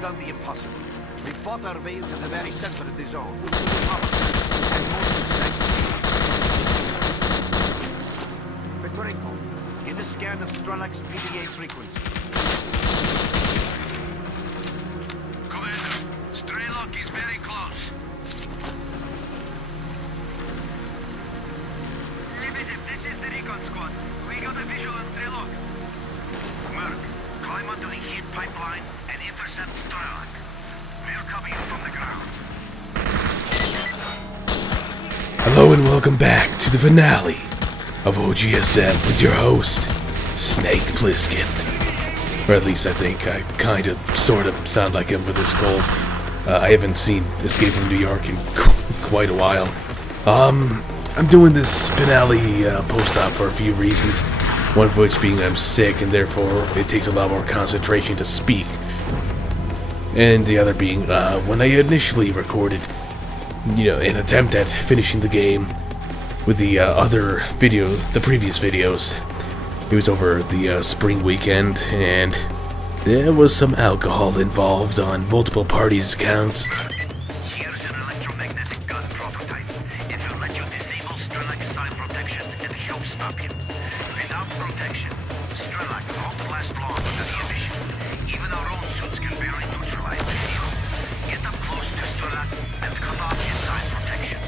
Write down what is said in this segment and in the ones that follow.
We've done the impossible. We fought our way into the very center of the zone. And most of thanks to Victorenko, get a scan of S.T.A.L.K.E.R's PDA frequency. Commander, S.T.A.L.K.E.R is very close. Limited, this is the recon squad. We got a visual on S.T.A.L.K.E.R. Merc, climb onto the heat pipeline and intercept S.T.A.L.K.E.R. We're coming in from the ground. Hello and welcome back to the finale of OGSM with your host, Snake Plissken. Or at least I think I kinda, sorta sound like him for this cold. I haven't seen Escape from New York in quite a while. I'm doing this finale post-op for a few reasons. One of which being I'm sick and therefore it takes a lot more concentration to speak. And the other being, when I initially recorded, an attempt at finishing the game with the the previous videos, it was over the spring weekend, and there was some alcohol involved on multiple parties' accounts. Here's an electromagnetic gun prototype. It will let you disable S.T.A.L.K.E.R style protection and help stop him. Without protection, S.T.A.L.K.E.R won't last long under the emission. Even our own suits can barely neutralize the shield. Get up close to S.T.A.L.K.E.R and cut off his side protection.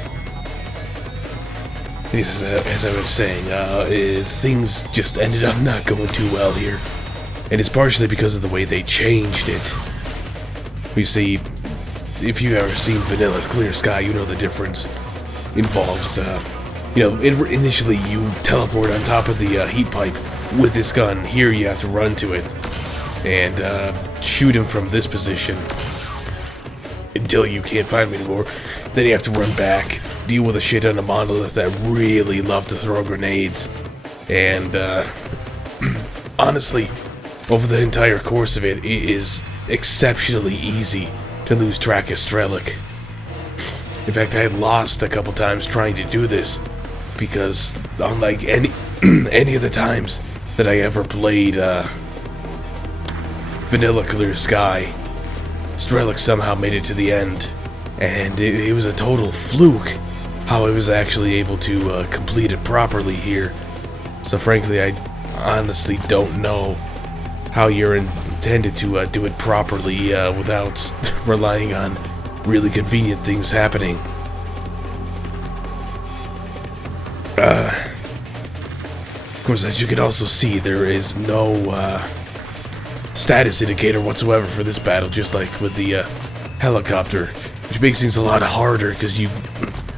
As I was saying, things just ended up not going too well here. And it's partially because of the way they changed it. You see, if you've ever seen vanilla Clear Sky, you know the difference involves, initially you teleport on top of the heat pipe with this gun. Here you have to run to it and shoot him from this position until you can't find him anymore. Then you have to run back, deal with a shit ton of monolith that really love to throw grenades. And honestly, over the entire course of it, it is exceptionally easy to lose track of S.T.A.L.K.E.R. In fact, I had lost a couple times trying to do this because, unlike any of the times that I ever played Vanilla Clear Sky, S.T.A.L.K.E.R somehow made it to the end, and it was a total fluke how I was actually able to complete it properly here. So frankly, I honestly don't know how you're intended to do it properly without relying on really convenient things happening. Of course, as you can also see, there is no status indicator whatsoever for this battle, just like with the helicopter, which makes things a lot harder because you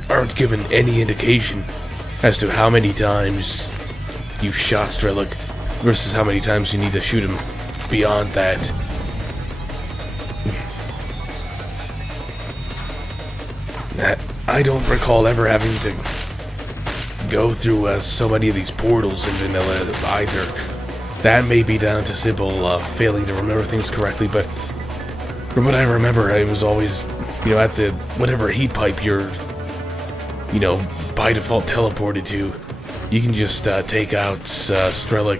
aren't given any indication as to how many times you shot S.T.A.L.K.E.R versus how many times you need to shoot him beyond that. I don't recall ever having to go through so many of these portals in vanilla either. That may be down to simple failing to remember things correctly, but from what I remember, I was always, at the whatever heat pipe you're, by default teleported to, you can just take out S.T.A.L.K.E.R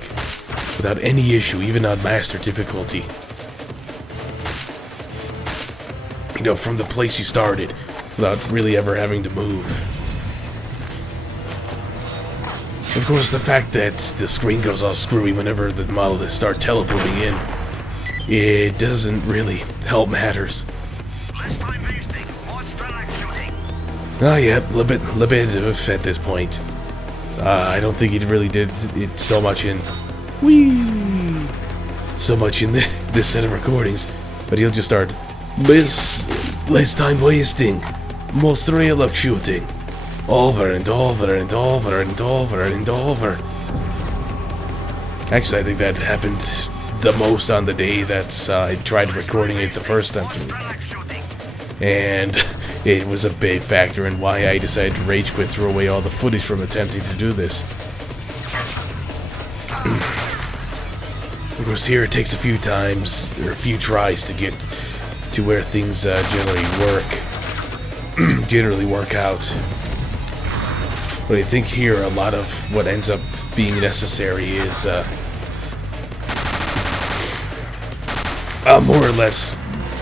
without any issue, even on master difficulty. From the place you started, without really ever having to move. Of course, the fact that the screen goes all screwy whenever the monoliths start teleporting in, it doesn't really help matters. Less time wasting. More S.T.A.L.K.E.R shooting. Oh yeah, a little bit at this point. I don't think he really did it so much in this set of recordings, but he'll just start less time wasting, more S.T.A.L.K.E.R shooting, over and over and over and over and over. Actually, I think that happened the most on the day that I tried recording it the first time, and it was a big factor in why I decided to rage quit, throw away all the footage from attempting to do this. Of course, here it takes a few times, or a few tries to get to where things generally work out. But I think here a lot of what ends up being necessary is more or less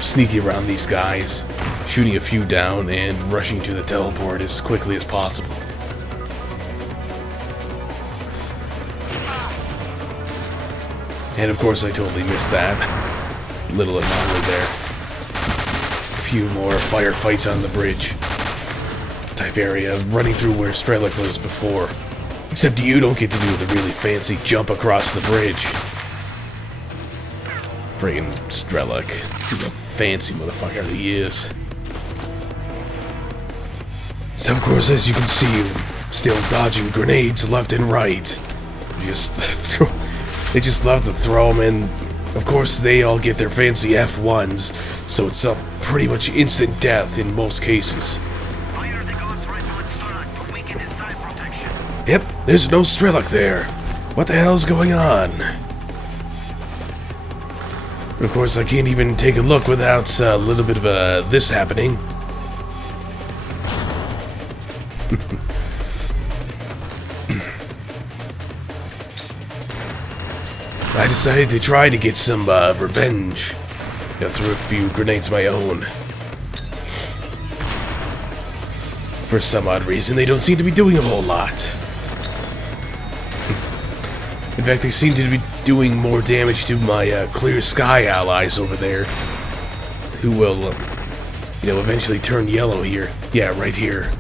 sneaking around these guys, shooting a few down, and rushing to the teleport as quickly as possible. And of course I totally missed that. Little anomaly there. A few more firefights on the bridge type area, running through where S.T.A.L.K.E.R was before. Except you don't get to do the really fancy jump across the bridge. Friggin' S.T.A.L.K.E.R. The fancy motherfucker that he is. So of course, as you can see, still dodging grenades left and right. They just love to throw them in. Of course, they all get their fancy F1s, so it's a pretty much instant death in most cases. Yep, there's no S.T.A.L.K.E.R there. What the hell's going on? Of course, I can't even take a look without a little bit of this happening. I decided to try to get some revenge. I threw a few grenades of my own. For some odd reason, they don't seem to be doing a whole lot. In fact, they seem to be doing more damage to my Clear Sky allies over there, who will, eventually turn yellow here. Yeah, right here.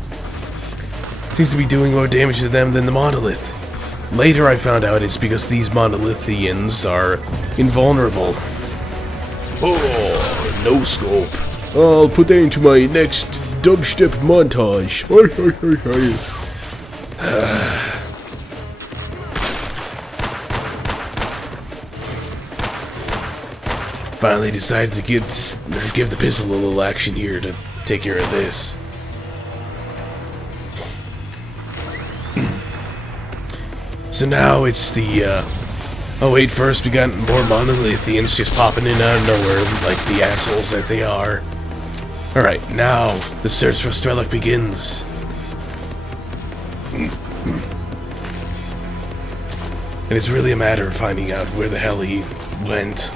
Seems to be doing more damage to them than the monolith. Later I found out it's because these monolithians are invulnerable. Oh, no scope. I'll put that into my next dubstep montage. Finally decided to give the pistol a little action here to take care of this. So now it's the, oh wait, first we got more monolithians just popping in out of nowhere like the assholes that they are. Alright, now the search for S.T.A.L.K.E.R begins. And it's really a matter of finding out where the hell he went.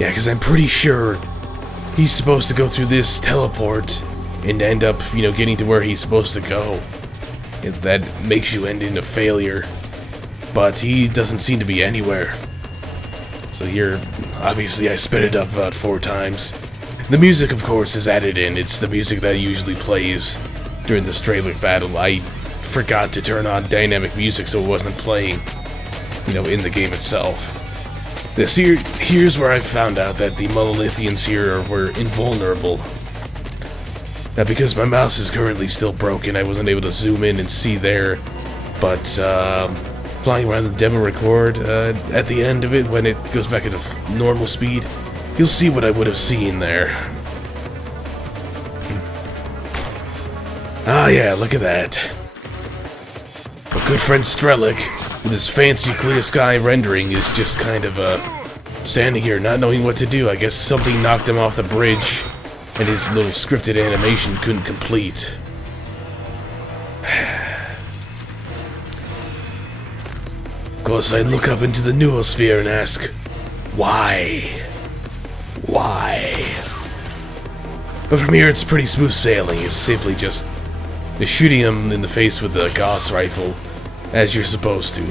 Yeah, because I'm pretty sure he's supposed to go through this teleport and end up, getting to where he's supposed to go. And that makes you end in a failure. But he doesn't seem to be anywhere. So here, obviously I sped it up about 4 times. The music, of course, is added in. It's the music that usually plays during the S.T.A.L.K.E.R battle. I forgot to turn on dynamic music so it wasn't playing, in the game itself. Here's where I found out that the monolithians here were invulnerable. Now, because my mouse is currently still broken, I wasn't able to zoom in and see there, but flying around the demo record, at the end of it, when it goes back into normal speed, you'll see what I would have seen there. Ah yeah, look at that. My good friend S.T.A.L.K.E.R, with his fancy clear sky rendering, is just kind of standing here not knowing what to do. I guess something knocked him off the bridge, and his little scripted animation couldn't complete. Of course, I look up into the noosphere and ask, why? Why? But from here, it's pretty smooth sailing. It's simply just shooting him in the face with a Gauss rifle, as you're supposed to.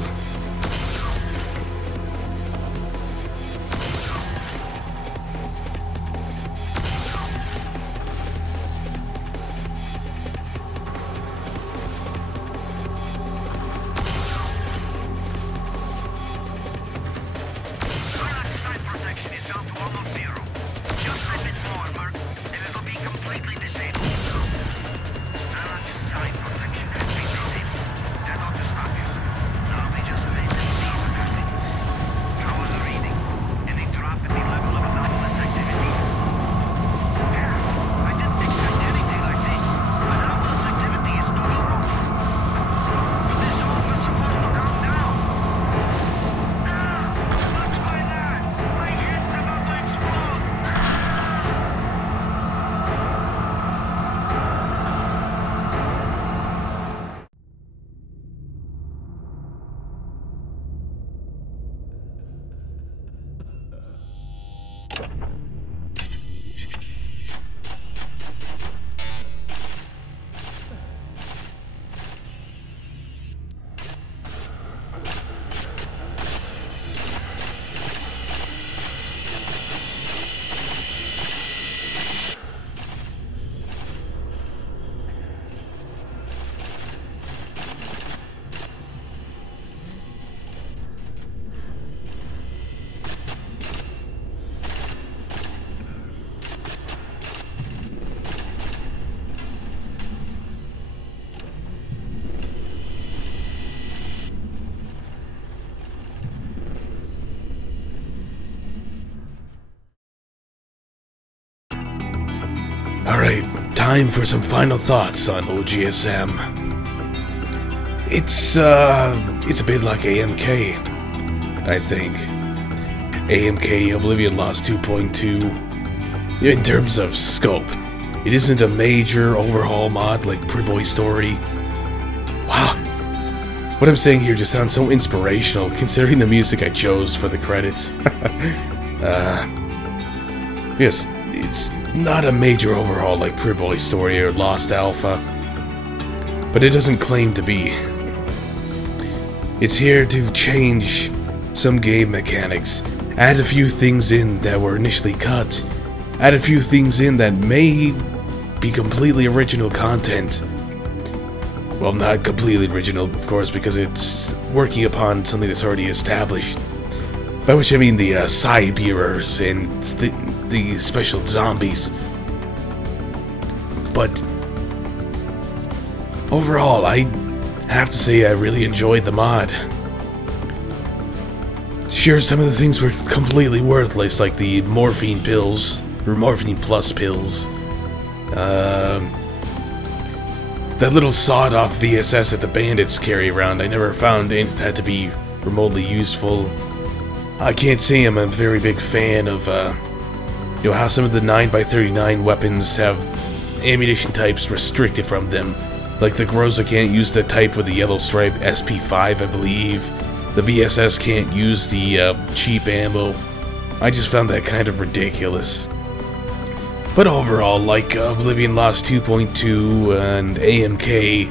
Now we just Alright, time for some final thoughts on OGSM. It's a bit like AMK, I think. AMK Oblivion Lost 2.2, in terms of scope. It isn't a major overhaul mod like Priboy Story. Wow. What I'm saying here just sounds so inspirational, considering the music I chose for the credits. Yes, it's not a major overhaul like Priboy Story or Lost Alpha, but it doesn't claim to be. It's here to change some game mechanics, add a few things in that were initially cut, add a few things in that may be completely original content. Well, not completely original, of course, because it's working upon something that's already established. By which I mean the Cyberers and the special zombies. But overall, I have to say I really enjoyed the mod. Sure, some of the things were completely worthless, like the morphine pills, or morphine plus pills. That little sawed-off VSS that the bandits carry around, I never found that to be remotely useful. I can't say I'm a very big fan of, you know, how some of the 9x39 weapons have ammunition types restricted from them. Like the Groza can't use the type with the yellow stripe, SP5, I believe. The VSS can't use the cheap ammo. I just found that kind of ridiculous. But overall, like Oblivion Lost 2.2 and AMK,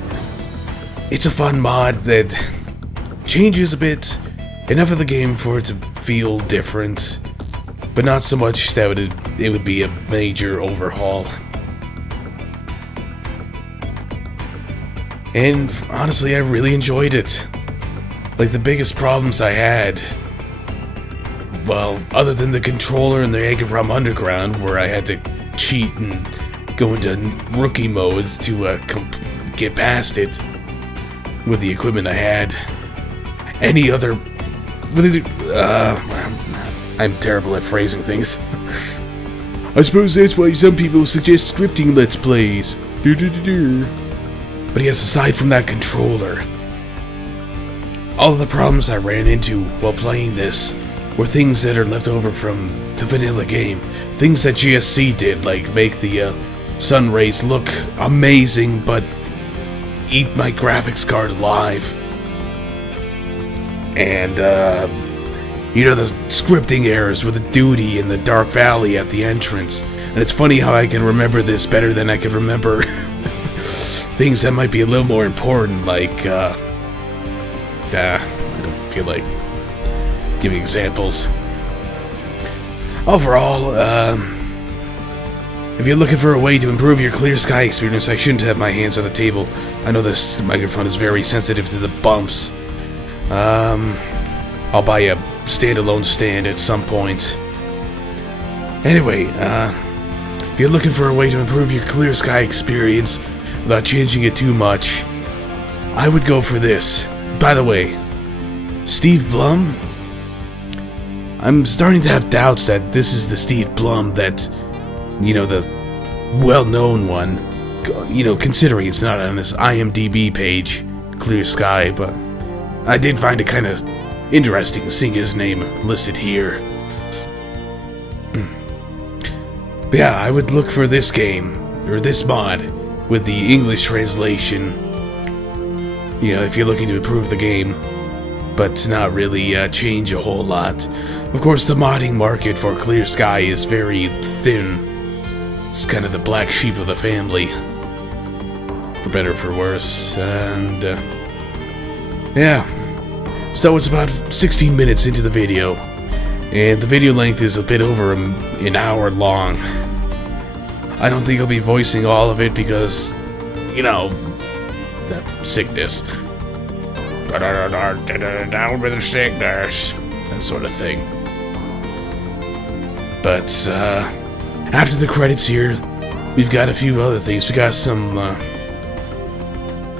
it's a fun mod that changes a bit, enough of the game for it to feel different, but not so much that it would be a major overhaul. And honestly, I really enjoyed it. Like, the biggest problems I had, well, other than the controller and the Agaram Underground, where I had to cheat and go into rookie modes to get past it with the equipment I had. Any other... I'm terrible at phrasing things. I suppose that's why some people suggest scripting Let's Plays. But yes, aside from that controller, all of the problems I ran into while playing this were things that are left over from the vanilla game. Things that GSC did, like make the sun rays look amazing, but eat my graphics card alive. And, you know, the scripting errors with the duty in the Dark Valley at the entrance. And it's funny how I can remember this better than I can remember things that might be a little more important, like, I don't feel like giving examples. Overall, if you're looking for a way to improve your Clear Sky experience, I shouldn't have my hands on the table. I know this microphone is very sensitive to the bumps. I'll buy a standalone stand at some point. Anyway, if you're looking for a way to improve your Clear Sky experience without changing it too much, I would go for this. By the way, Steve Blum? I'm starting to have doubts that this is the Steve Blum that, you know, the well-known one, you know, considering it's not on his IMDb page, Clear Sky, but I did find it kind of interesting seeing his name listed here. But yeah, I would look for this game, or this mod, with the English translation, you know, if you're looking to improve the game, but not really change a whole lot. Of course, the modding market for Clear Sky is very thin. It's kind of the black sheep of the family, for better or for worse, and yeah. So it's about 16 minutes into the video, and the video length is a bit over an hour long. I don't think I'll be voicing all of it because, you know, that sickness. Down with the sickness, that sort of thing. But after the credits here, we've got a few other things. We got some,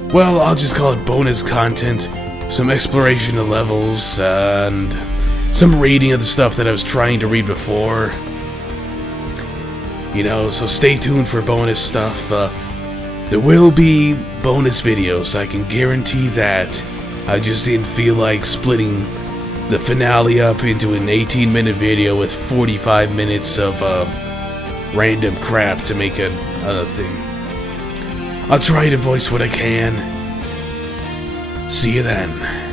well, I'll just call it bonus content, some exploration of levels, and some reading of the stuff that I was trying to read before. You know, so stay tuned for bonus stuff. There will be bonus videos, I can guarantee that. I just didn't feel like splitting the finale up into an 18-minute video with 45 minutes of random crap to make another thing. I'll try to voice what I can. See you then.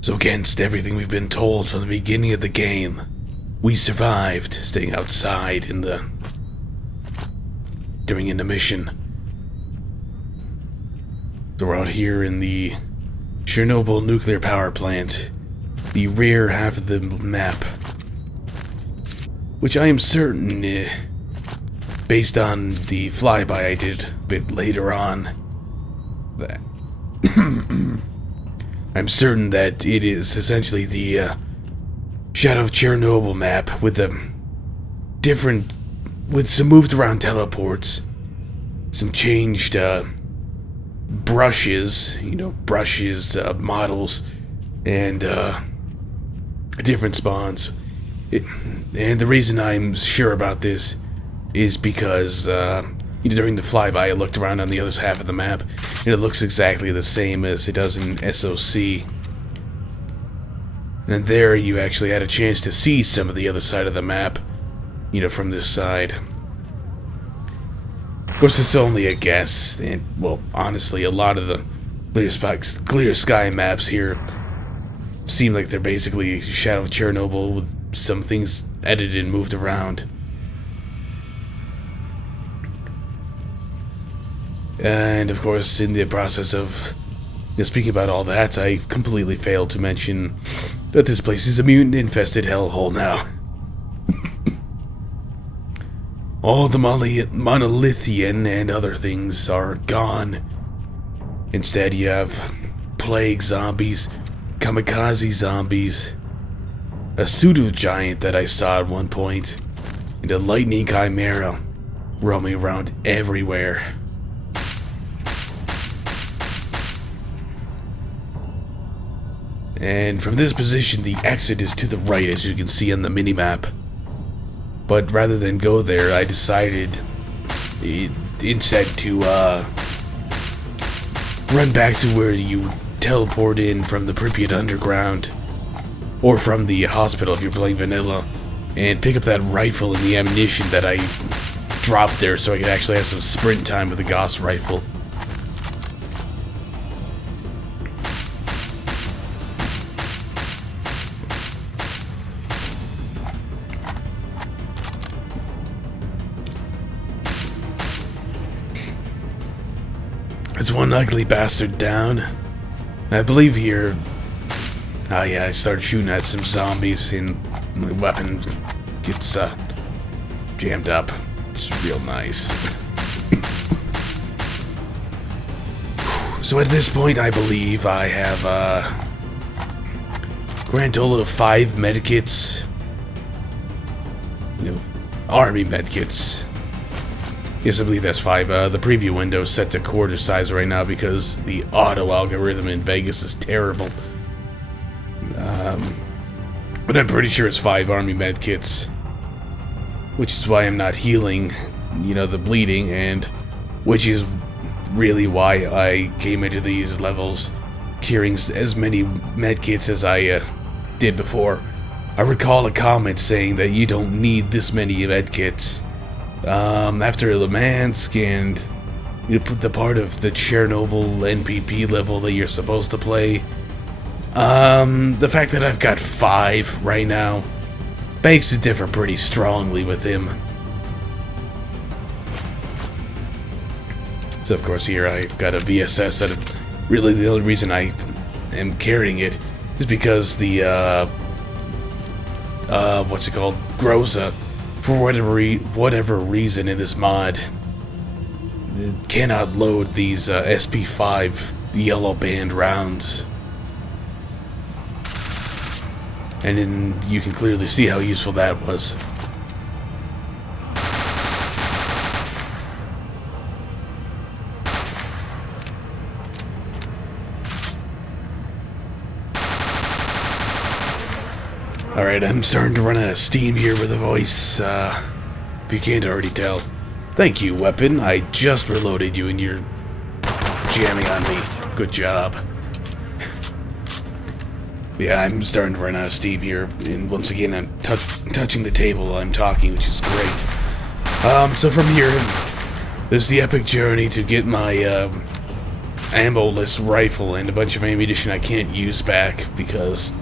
So against everything we've been told from the beginning of the game, we survived, staying outside during intermission. So we're out here in the Chernobyl nuclear power plant, the rear half of the map, which I am certain, based on the flyby I did a bit later on, that I'm certain that it is essentially the Shadow of Chernobyl map with some moved around teleports, some changed brushes, models, and different spawns. And the reason I'm sure about this is because during the flyby I looked around on the other half of the map, and it looks exactly the same as it does in SOC. And there you actually had a chance to see some of the other side of the map, from this side. Of course, it's only a guess, and, well, honestly, a lot of the clear sky maps here seem like they're basically Shadow of Chernobyl with some things edited and moved around. And, of course, in the process of speaking about all that, I completely failed to mention that this place is a mutant-infested hellhole now. All the monolithian and other things are gone. Instead, you have plague zombies, kamikaze zombies, a pseudo-giant that I saw at one point, and a lightning chimera roaming around everywhere. And from this position, the exit is to the right, as you can see on the minimap. But rather than go there, I decided instead to run back to where you teleport in from the Pripyat Underground, or from the hospital if you're playing vanilla, and pick up that rifle and the ammunition that I dropped there so I could actually have some sprint time with the Gauss rifle. That's one ugly bastard down. I believe here... Ah yeah, I started shooting at some zombies and my weapon gets jammed up. It's real nice. So at this point, I believe I have grand total of 5 medkits. You know, army medkits. Yes, I believe that's 5. The preview window is set to quarter size right now because the auto algorithm in Vegas is terrible. But I'm pretty sure it's 5 army medkits. Which is why I'm not healing, you know, the bleeding, and which is really why I came into these levels carrying as many medkits as I did before. I recall a comment saying that you don't need this many medkits. After Lemansk and you put the part of the Chernobyl NPP level that you're supposed to play, the fact that I've got 5 right now begs to differ pretty strongly with him. So of course here I've got a VSS that really the only reason I am carrying it is because the what's it called, Groza, for whatever reason in this mod, it cannot load these SP5 yellow band rounds. And then you can clearly see how useful that was. Alright, I'm starting to run out of steam here with the voice, if you can't already tell. Thank you, weapon. I just reloaded you and you're jamming on me. Good job. Yeah, I'm starting to run out of steam here, and once again I'm touching the table while I'm talking, which is great. So from here, there's the epic journey to get my ammo-less rifle and a bunch of ammunition I can't use back, because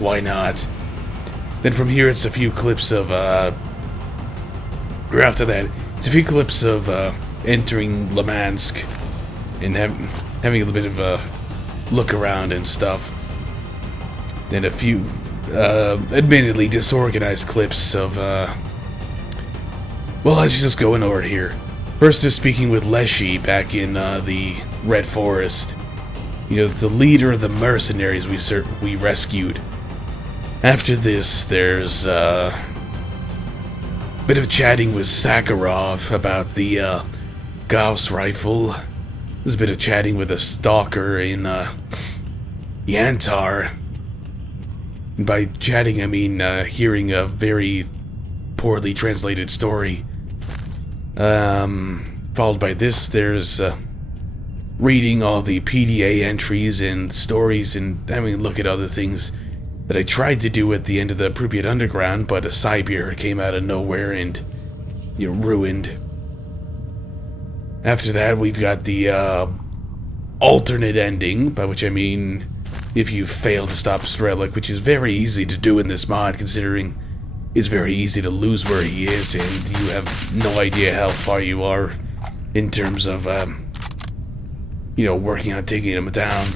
why not? Then from here it's a few clips of, or after that, it's a few clips of entering Lemansk and having a little bit of a look around and stuff. Then a few, admittedly disorganized clips of, well, let's just go in order here. First is speaking with Leshy back in the Red Forest. You know, the leader of the mercenaries we rescued. After this, there's a bit of chatting with Sakharov about the Gauss rifle. There's a bit of chatting with a stalker in Yantar. And by chatting, I mean hearing a very poorly translated story. Followed by this, there's reading all the PDA entries and stories and having a look at other things that I tried to do at the end of the Pripyat Underground, but a Sibir came out of nowhere and, you know, ruined. After that, we've got the alternate ending, by which I mean if you fail to stop Strelok, which is very easy to do in this mod, considering it's very easy to lose where he is, and you have no idea how far you are in terms of, you know, working on taking him down.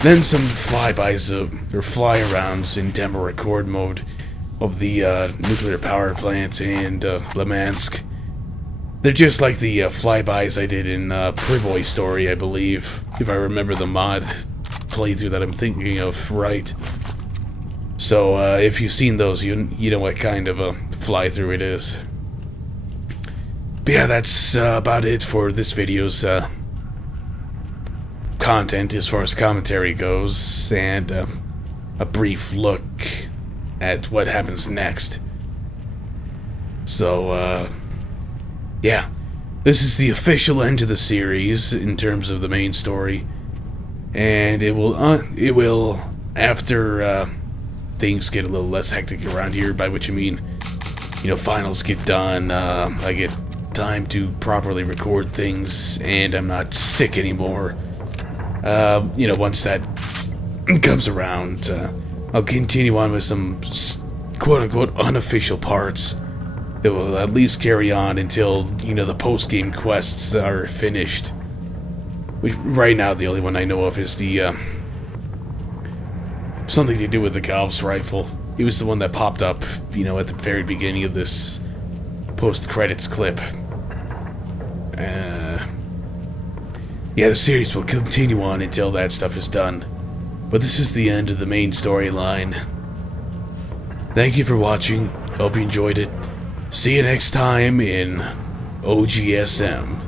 Then some flybys, or fly-arounds in demo record mode of the nuclear power plant and Lemansk. They're just like the flybys I did in Priboy Story, I believe, if I remember the mod playthrough that I'm thinking of right. So if you've seen those, you know what kind of a fly-through it is. But yeah, that's about it for this video's content as far as commentary goes, and a brief look at what happens next. So yeah, this is the official end to the series in terms of the main story, and it will after things get a little less hectic around here, by which I mean, you know, finals get done, I get time to properly record things, and I'm not sick anymore. You know, once that comes around, I'll continue on with some quote-unquote unofficial parts that will at least carry on until, you know, the post-game quests are finished. Which, right now, the only one I know of is the, something to do with the Gauss rifle. He was the one that popped up, you know, at the very beginning of this post-credits clip. Yeah, the series will continue on until that stuff is done. But this is the end of the main storyline. Thank you for watching. Hope you enjoyed it. See you next time in OGSM.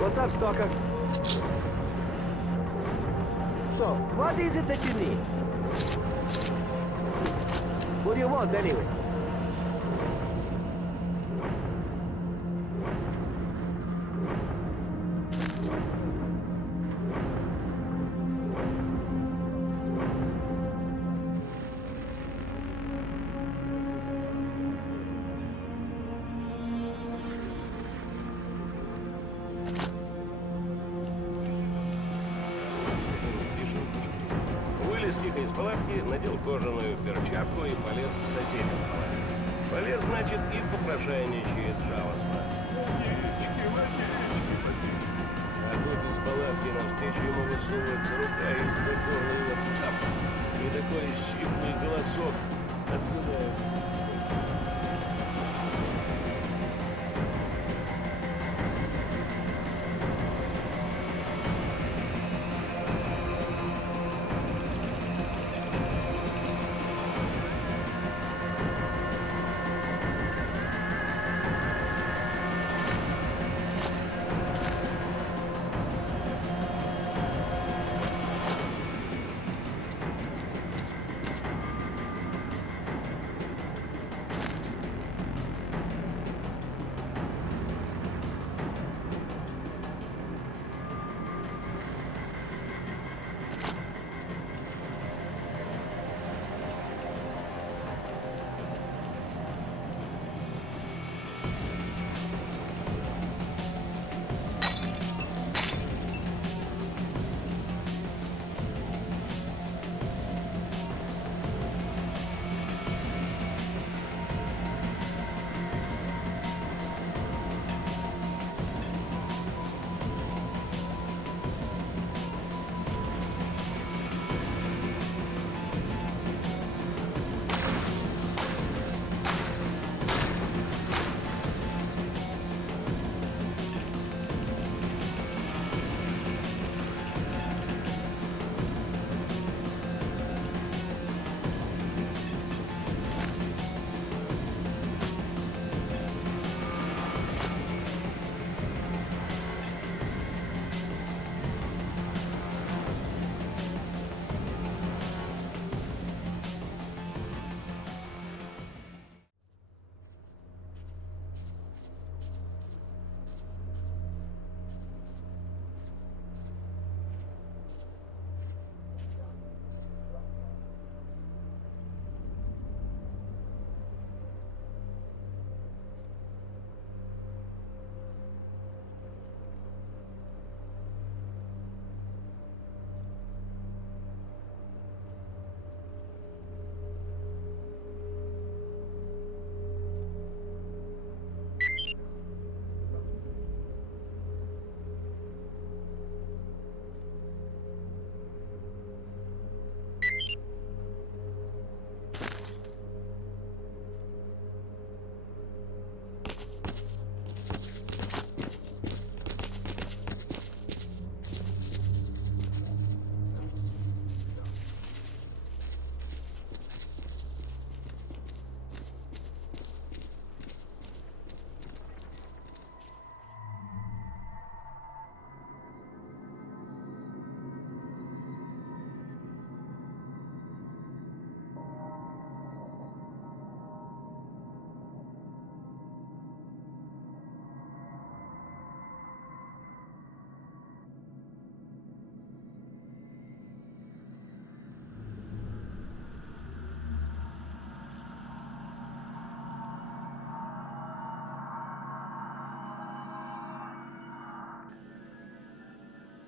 What's up, stalker? So, what is it that you need? What do you want, anyway? Из палатки, надел кожаную перчатку и полез к соседям палатки. Полез, значит, и попрошайничает жалостно. А тут из палатки навстречу ему высовывается рука из кожаного цапа. И такой сиплый голосок. Откуда...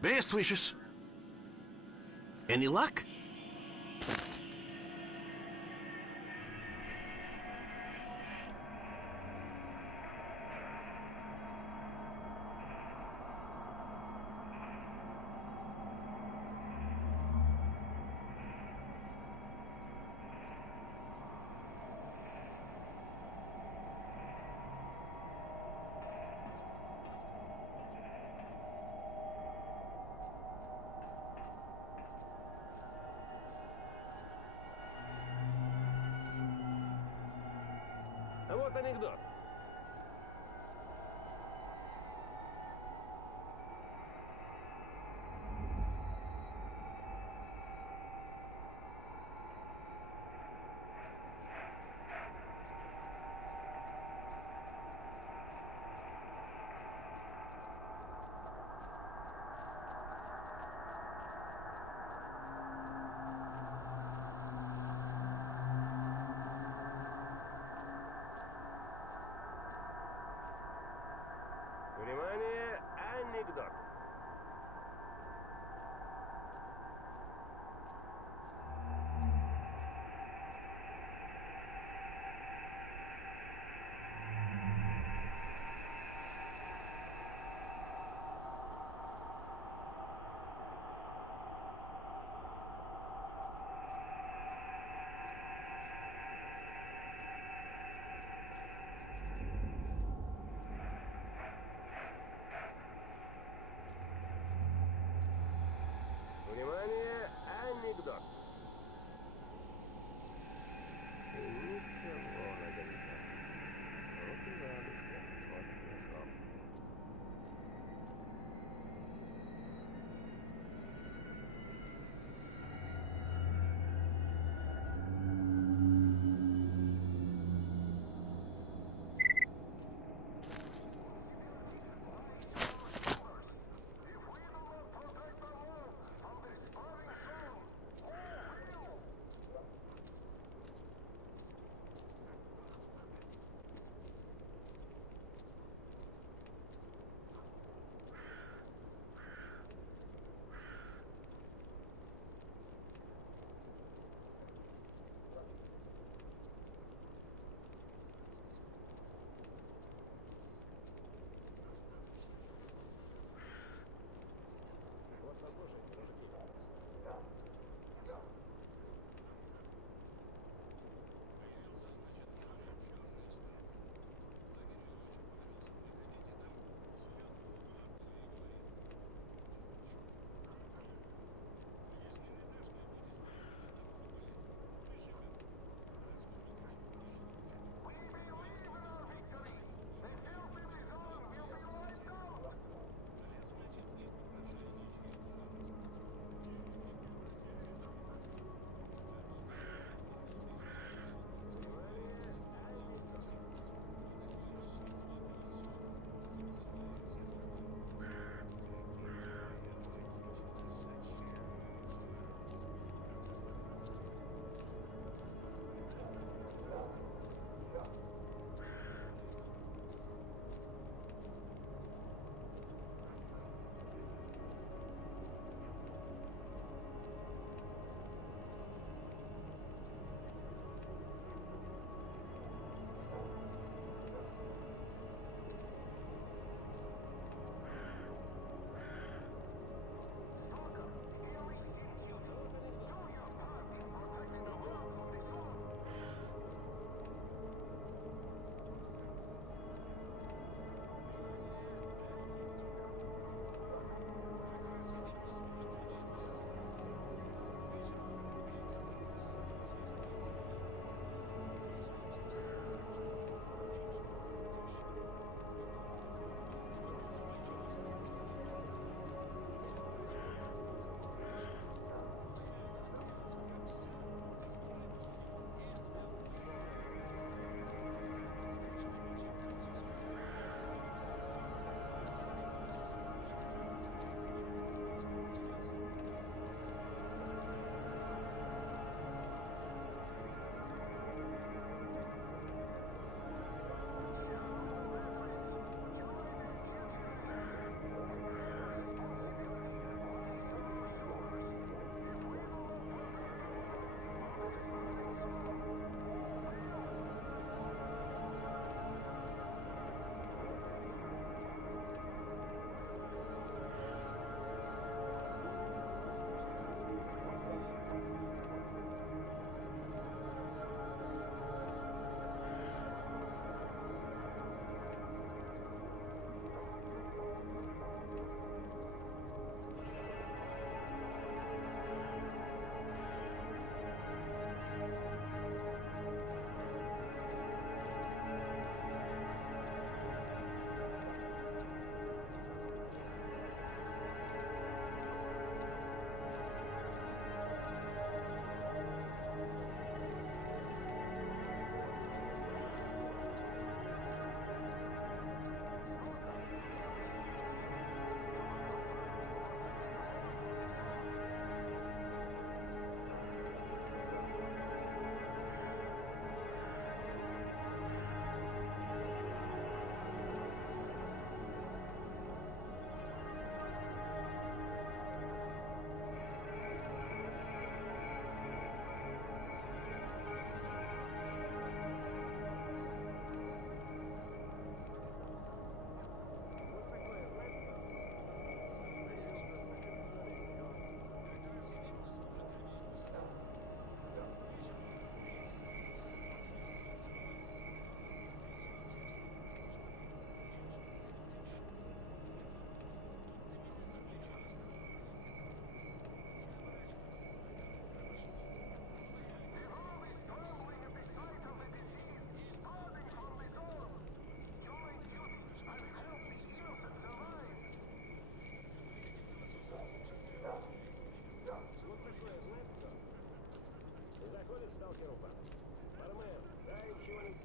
Best wishes. Any luck? Подходит сталкеру пан. Бармен, дай чего-нибудь.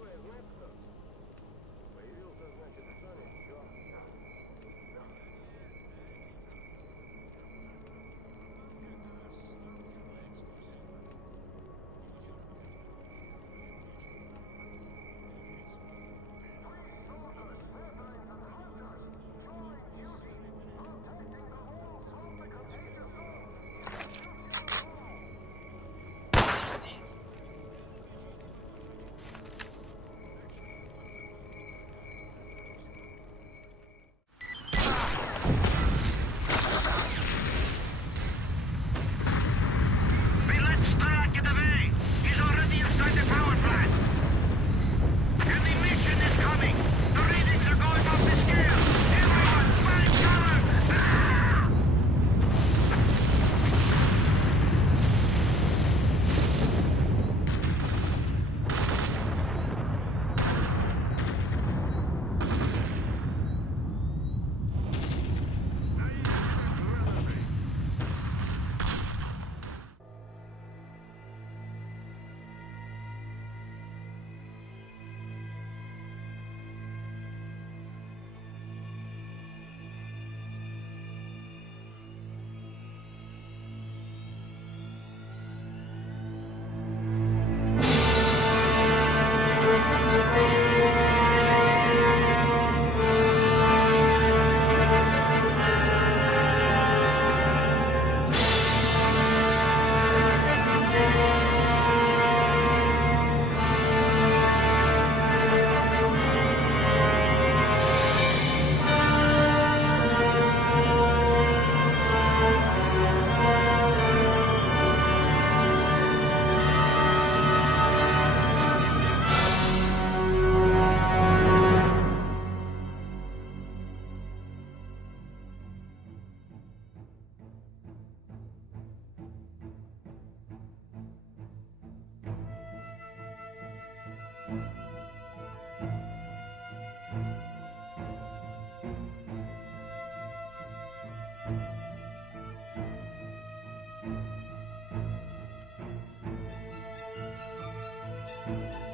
такое, знаешь кто? Появился, значит, в зоне, все. We let S.T.A.L.K.E.R get away! He's already inside the power plant! Enemy mission is coming! The readings are going off the scale! Everyone, find cover! Ah!